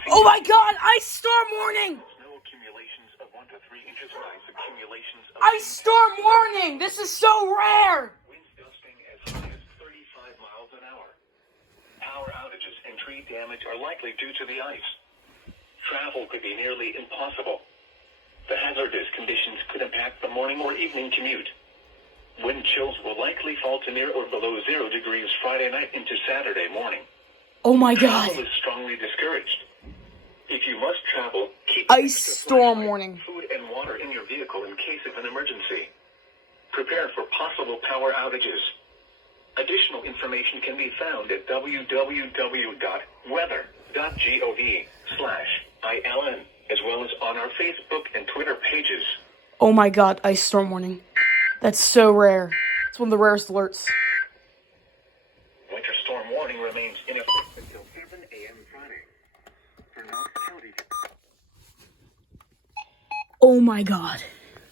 icing. Oh my god, ice storm warning! Snow accumulations of 1 to 3 inches of ice accumulations of Ice storm warning! This is so rare! winds gusting as high as 35 miles an hour. Power outages and tree damage are likely due to the ice. Travel could be nearly impossible. The hazardous conditions could impact the morning or evening commute. Wind chills will likely fall to near or below 0 degrees Friday night into Saturday morning. Oh my god. Travel is strongly discouraged. If you must travel, keep Ice extra storm flashlight, warning. food and water in your vehicle in case of an emergency. Prepare for possible power outages. Additional information can be found at www.weather.gov/ILN, as well as on our Facebook and Twitter pages. Oh my god, ice storm warning. That's so rare. It's one of the rarest alerts. Winter storm warning remains in effect until 7 a.m. Friday. For Knox County. Oh my god.